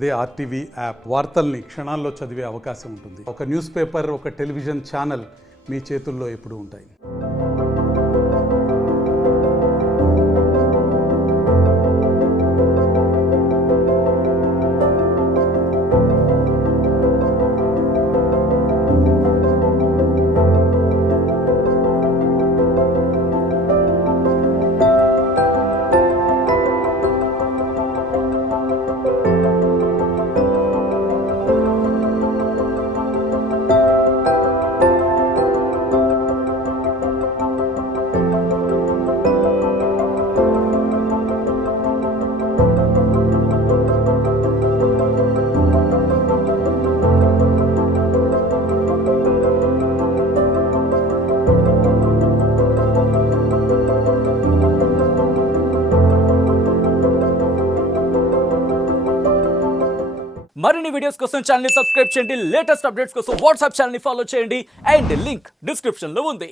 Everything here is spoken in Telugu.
అదే ఆర్టీవీ యాప్ వార్తల్ని క్షణాల్లో చదివే అవకాశం ఉంటుంది. ఒక న్యూస్ పేపర్, ఒక టెలివిజన్ ఛానల్ మీ చేతుల్లో ఎప్పుడూ ఉంటాయి. మరిన్ని వీడియోస్ కోసం ఛానల్ ని సబ్స్క్రైబ్ చేయండి. లేటెస్ట్ అప్డేట్స్ కోసం వాట్సాప్ ఛానల్ ని ఫాలో చేయండి. అండ్ లింక్ డిస్క్రిప్షన్ లో ఉంది.